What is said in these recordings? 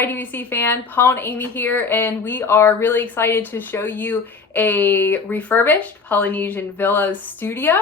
Hi DVC fan, Paul and Amy here, and we are really excited to show you a refurbished Polynesian Villa studio.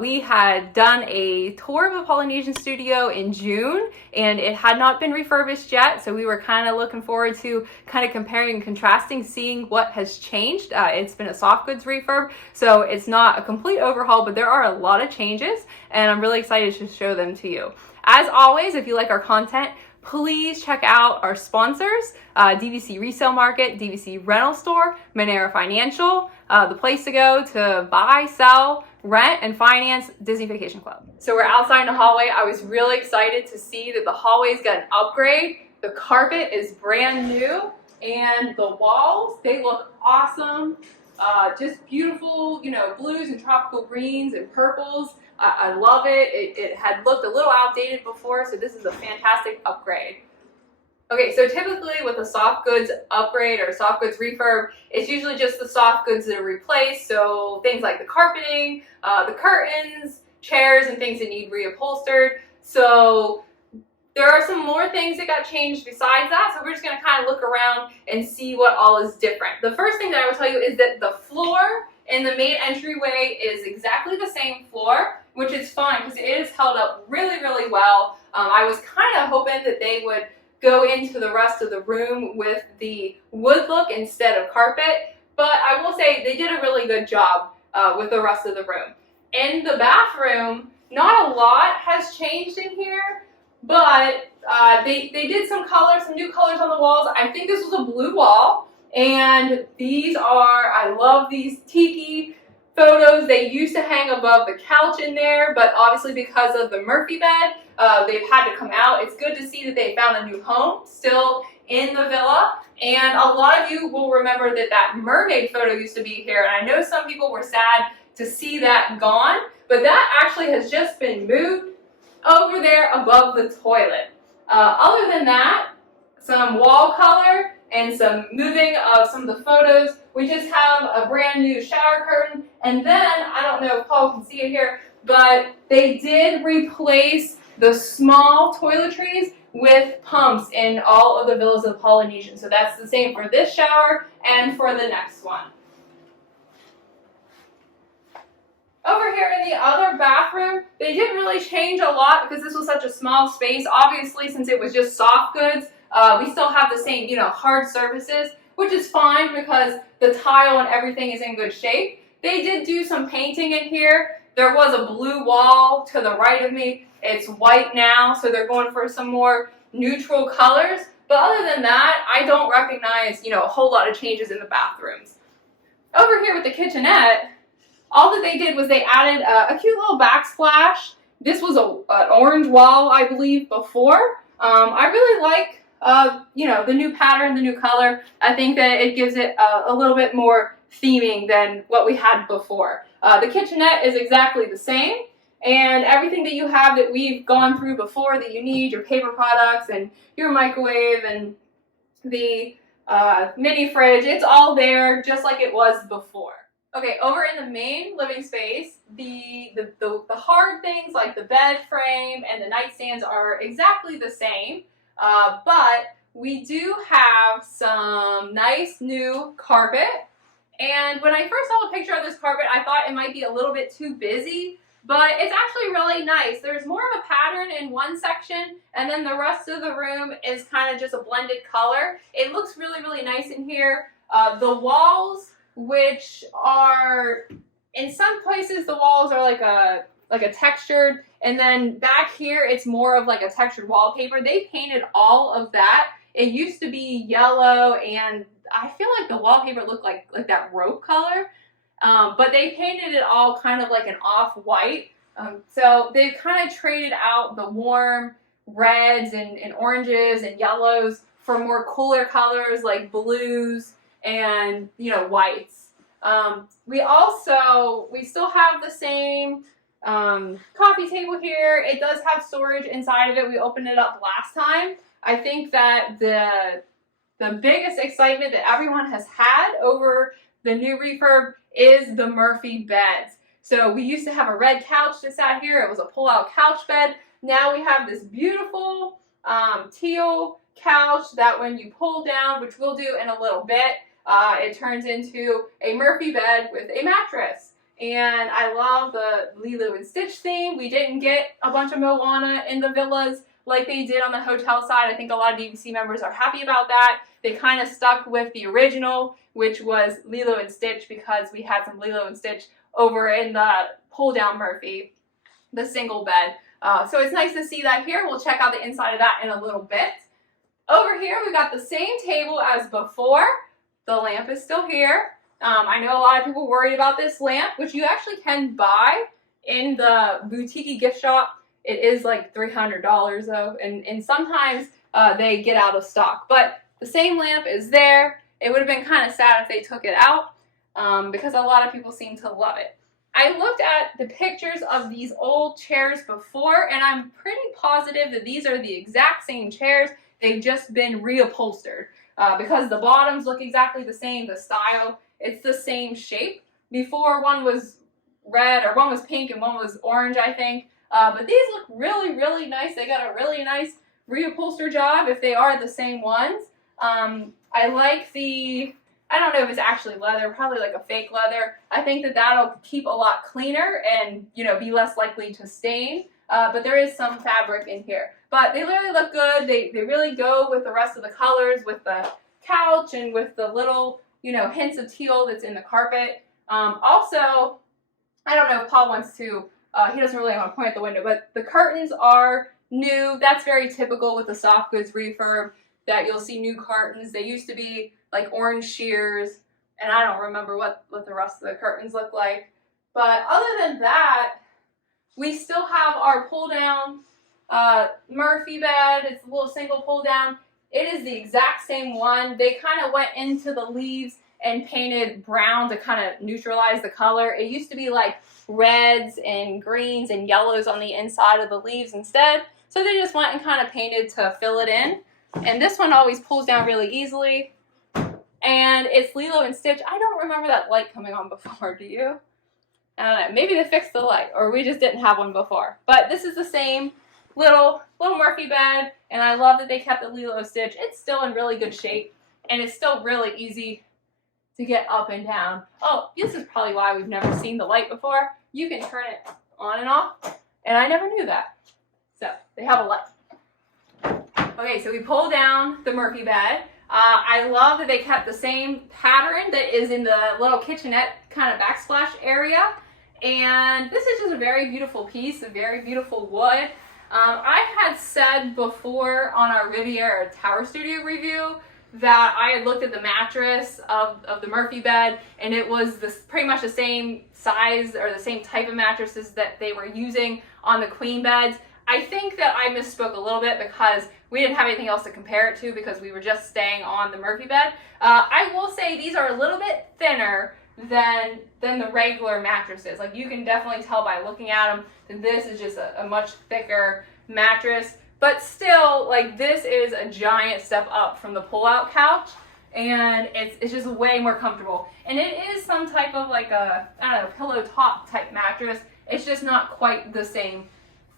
We had done a tour of a Polynesian studio in June, and it had not been refurbished yet, so we were kind of looking forward to kind of comparing and contrasting, seeing what has changed. It's been a soft goods refurb, so it's not a complete overhaul, but there are a lot of changes, and I'm really excited to show them to you. As always, if you like our content, please check out our sponsors, DVC Resale Market, DVC Rental Store, Monera Financial, the place to go to buy, sell, rent, and finance Disney Vacation Club. So we're outside in the hallway. I was really excited to see that the hallway's got an upgrade. The carpet is brand new, and the walls, they look awesome. Just beautiful, you know, blues and tropical greens and purples. I love it. It had looked a little outdated before, so this is a fantastic upgrade. Okay, so typically with a soft goods upgrade or soft goods refurb, it's usually just the soft goods that are replaced, so things like the carpeting, the curtains, chairs, and things that need reupholstered. So there are some more things that got changed besides that, so we're just going to kind of look around and see what all is different. The first thing that I will tell you is that the floor in the main entryway is exactly the same floor, which is fine because it has held up really, really well. I was kind of hoping that they would go into the rest of the room with the wood look instead of carpet, but I will say they did a really good job with the rest of the room. In the bathroom, not a lot has changed in here, but they did some colors, some new colors on the walls. I think this was a blue wall, and these are, I love these tiki photos. They used to hang above the couch in there, but obviously because of the Murphy bed, they've had to come out. It's good to see that they found a new home still in the villa, and a lot of you will remember that that mermaid photo used to be here, and I know some people were sad to see that gone, but that actually has just been moved over there above the toilet. Other than that, some wall color and some moving of some of the photos. We just have a brand new shower curtain, and then, I don't know if Paul can see it here, but they did replace the small toiletries with pumps in all of the villas of the Polynesian. So that's the same for this shower and for the next one. Over here in the other bathroom, they didn't really change a lot because this was such a small space. Obviously, since it was just soft goods, we still have the same, you know, hard surfaces, which is fine because the tile and everything is in good shape. They did do some painting in here. There was a blue wall to the right of me. It's white now, so they're going for some more neutral colors. But other than that, I don't recognize, you know, a whole lot of changes in the bathrooms. Over here with the kitchenette, all that they did was they added a cute little backsplash. This was an orange wall, I believe, before. I really like, you know, the new pattern, the new color. I think that it gives it a little bit more theming than what we had before. The kitchenette is exactly the same, and everything that you have that we've gone through before that you need, your paper products and your microwave and the mini fridge, it's all there just like it was before. Okay, over in the main living space, the hard things like the bed frame and the nightstands are exactly the same, but we do have some nice new carpet. And when I first saw a picture of this carpet, I thought it might be a little bit too busy, but it's actually really nice. There's more of a pattern in one section, and then the rest of the room is kind of just a blended color. It looks really, really nice in here. The walls, which are, in some places the walls are like a textured, and then back here it's more of like a textured wallpaper. They painted all of that. It used to be yellow, and I feel like the wallpaper looked like that rope color, but they painted it all kind of like an off-white. So they've kind of traded out the warm reds and oranges and yellows for more cooler colors like blues and, you know, whites. We still have the same coffee table here. It does have storage inside of it. We opened it up last time. I think that the biggest excitement that everyone has had over the new refurb is the Murphy beds. So we used to have a red couch that sat here. It was a pull-out couch bed. Now we have this beautiful teal couch that when you pull down, which we'll do in a little bit, it turns into a Murphy bed with a mattress. And I love the Lilo and Stitch theme. We didn't get a bunch of Moana in the villas like they did on the hotel side. I think a lot of DVC members are happy about that. They kind of stuck with the original, which was Lilo and Stitch, because we had some Lilo and Stitch over in the pull-down Murphy, the single bed. So it's nice to see that here. We'll check out the inside of that in a little bit. Over here, we got the same table as before. The lamp is still here. I know a lot of people worried about this lamp, which you actually can buy in the boutique gift shop. It is like $300 though, and sometimes they get out of stock. But the same lamp is there. It would have been kind of sad if they took it out because a lot of people seem to love it. I looked at the pictures of these old chairs before, and I'm pretty positive that these are the exact same chairs. They've just been reupholstered because the bottoms look exactly the same, the style, it's the same shape. Before, one was red, or one was pink and one was orange, I think. But these look really, really nice. They got a really nice reupholster job if they are the same ones. I like the, I don't know if it's actually leather, probably like a fake leather. I think that that'll keep a lot cleaner and, you know, be less likely to stain. But there is some fabric in here. But they really look good. They really go with the rest of the colors, with the couch and with the little, you know, hints of teal that's in the carpet. Also, I don't know if Paul wants to, he doesn't really want to point at the window, but the curtains are new. That's very typical with the soft goods refurb, that you'll see new curtains. They used to be like orange shears, and I don't remember what the rest of the curtains look like. But other than that, we still have our pull-down Murphy bed. It's a little single pull-down. It is the exact same one. They kind of went into the leaves and painted brown to kind of neutralize the color. It used to be like reds and greens and yellows on the inside of the leaves instead. So they just went and kind of painted to fill it in. And this one always pulls down really easily. And it's Lilo and Stitch. I don't remember that light coming on before, do you? I don't know. Maybe they fixed the light, or we just didn't have one before. But this is the same little Murphy bed, and I love that they kept the Lilo and Stitch. It's still in really good shape, and it's still really easy to get up and down. Oh, this is probably why we've never seen the light before. You can turn it on and off, and I never knew that. So they have a light. Okay, so we pull down the Murphy bed. I love that they kept the same pattern that is in the little kitchenette kind of backsplash area. And this is just a very beautiful piece, a very beautiful wood. I had said before on our Riviera Tower Studio review that I had looked at the mattress of the Murphy bed, and it was pretty much the same size or the same type of mattresses that they were using on the queen beds. I think that I misspoke a little bit because we didn't have anything else to compare it to because we were just staying on the Murphy bed. I will say these are a little bit thinner than the regular mattresses. Like, you can definitely tell by looking at them that this is just a much thicker mattress. But still, like, this is a giant step up from the pull-out couch, and it's just way more comfortable. And it is some type of like a, I don't know, pillow top type mattress. It's just not quite the same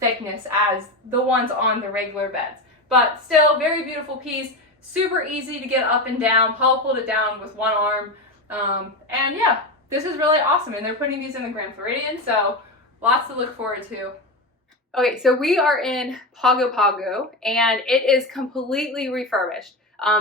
thickness as the ones on the regular beds. But still, very beautiful piece, super easy to get up and down. Paul pulled it down with one arm. And yeah, this is really awesome. And they're putting these in the Grand Floridian, so lots to look forward to. Okay, so we are in Pago Pago, and it is completely refurbished.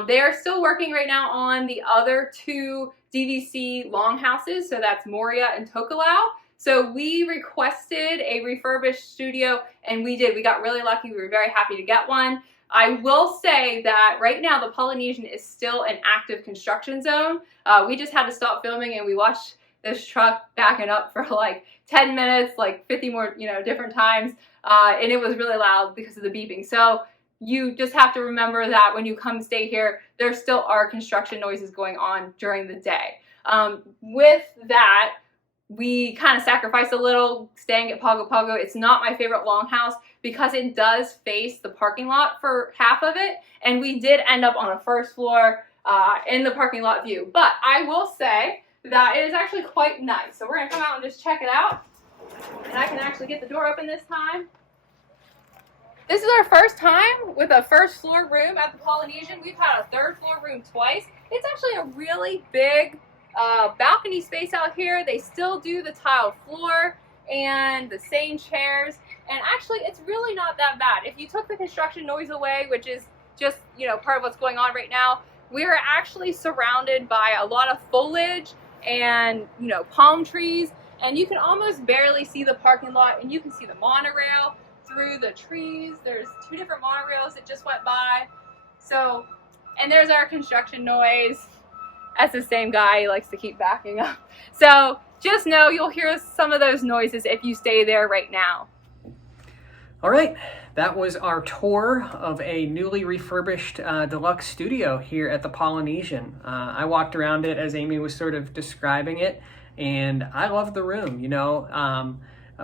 They are still working right now on the other two DVC longhouses, so that's Moria and Tokelau. So we requested a refurbished studio, and we did. We got really lucky. We were very happy to get one. I will say that right now the Polynesian is still an active construction zone. We just had to stop filming, and we watched this truck backing up for like 10 minutes, like 50 more, different times. And it was really loud because of the beeping. So you just have to remember that when you come stay here, there still are construction noises going on during the day. With that, we kind of sacrificed a little staying at Pago Pago. It's not my favorite longhouse because it does face the parking lot for half of it. And we did end up on a first floor in the parking lot view. But I will say that it is actually quite nice. So we're going to come out and just check it out. And I can actually get the door open this time. This is our first time with a first floor room at the Polynesian. We've had a third floor room twice. It's actually a really big balcony space out here. They still do the tiled floor and the same chairs. And actually, it's really not that bad. If you took the construction noise away, which is just, you know, part of what's going on right now, we're actually surrounded by a lot of foliage and, you know, palm trees. And you can almost barely see the parking lot, and you can see the monorail through the trees. There's 2 different monorails that just went by. So, and there's our construction noise. That's the same guy, he likes to keep backing up. So just know you'll hear some of those noises if you stay there right now. All right, that was our tour of a newly refurbished deluxe studio here at the Polynesian. I walked around it as Amy was sort of describing it, and I love the room, you know.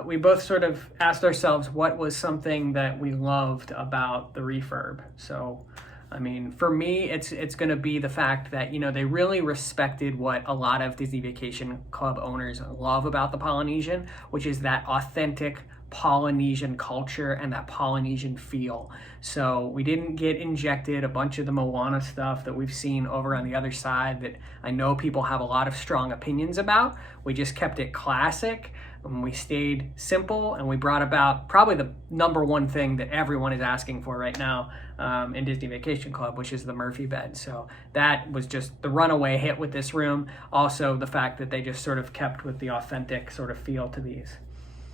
We both sort of asked ourselves what was something that we loved about the refurb. So, I mean, for me, it's going to be the fact that, you know, they really respected what a lot of Disney Vacation Club owners love about the Polynesian, which is that authentic Polynesian culture and that Polynesian feel. So we didn't get injected a bunch of the Moana stuff that we've seen over on the other side that I know people have a lot of strong opinions about. We just kept it classic, and we stayed simple, and we brought about probably the #1 thing that everyone is asking for right now in Disney Vacation Club, which is the Murphy bed. So that was just the runaway hit with this room. Also the fact that they just sort of kept with the authentic sort of feel to these.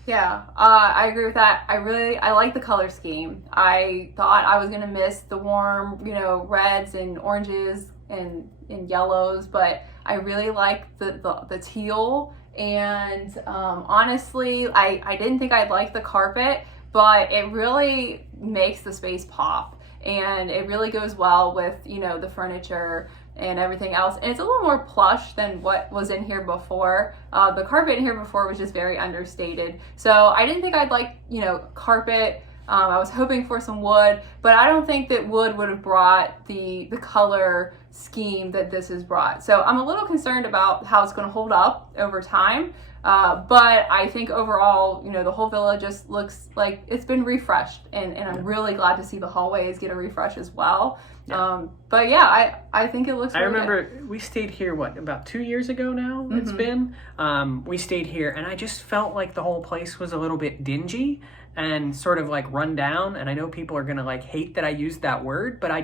Yeah, I agree with that. I like the color scheme. I thought I was gonna miss the warm, you know, reds and oranges and yellows, but I really like the teal. And honestly, I didn't think I'd like the carpet, but it really makes the space pop, and it really goes well with, you know, the furniture and everything else. And it's a little more plush than what was in here before. The carpet in here before was just very understated. So I didn't think I'd like, you know, carpet. I was hoping for some wood, but I don't think that wood would have brought the color scheme that this has brought. So I'm a little concerned about how it's going to hold up over time. But I think overall, you know, the whole villa just looks like it's been refreshed, and I'm really glad to see the hallways get a refresh as well. Yeah. But yeah, I think it looks really good. I remember we stayed here, about 2 years ago now it's been. We stayed here, and I just felt like the whole place was a little bit dingy and sort of like run down. And I know people are gonna like hate that I used that word, but I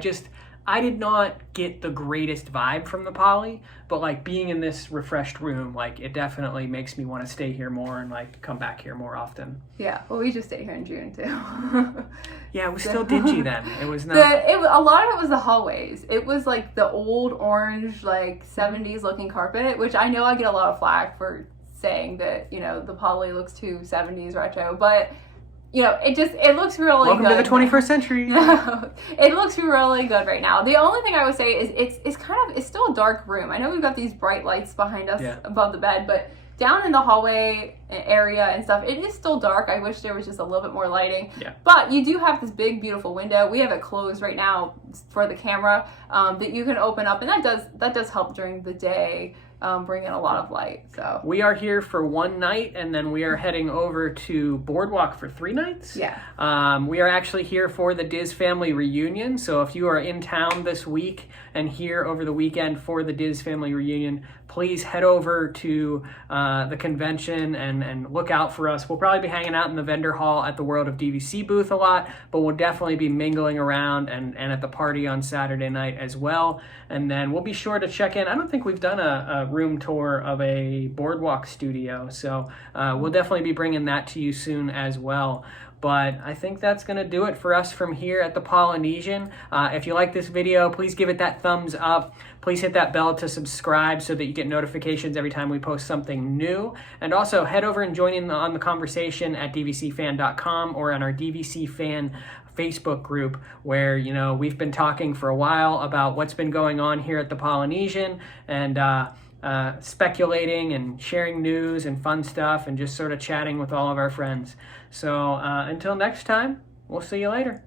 did not get the greatest vibe from the Poly, but like being in this refreshed room, like it definitely makes me want to stay here more and like come back here more often. Yeah, well, we just stayed here in June too. Yeah, it was still dingy then. It was not. A lot of it was the hallways. It was like the old orange, like 70s looking carpet, which I know I get a lot of flack for saying that, you know, the Poly looks too 70s retro, but you know, it looks really good. Welcome to the 21st century. It looks really good right now. The only thing I would say is it's still a dark room. I know we've got these bright lights behind us above the bed, but down in the hallway area and stuff, it is still dark. I wish there was just a little bit more lighting. Yeah. But you do have this big, beautiful window. We have it closed right now for the camera that you can open up, and that does help during the day. Bring in a lot of light. So we are here for 1 night, and then we are heading over to Boardwalk for 3 nights. Yeah. We are actually here for the Diz family reunion. So if you are in town this week and here over the weekend for the Diz family reunion, please head over to the convention and look out for us. We'll probably be hanging out in the vendor hall at the World of DVC booth a lot, but we'll definitely be mingling around and at the party on Saturday night as well. And then we'll be sure to check in. I don't think we've done a room tour of a Boardwalk studio, so we'll definitely be bringing that to you soon as well. But I think that's going to do it for us from here at the Polynesian. If you like this video, please give it that thumbs up. Please hit that bell to subscribe so that you get notifications every time we post something new. And also head over and join in on the conversation at dvcfan.com or on our DVC Fan Facebook group, where, you know, we've been talking for a while about what's been going on here at the Polynesian, and speculating and sharing news and fun stuff and just sort of chatting with all of our friends. So until next time, we'll see you later.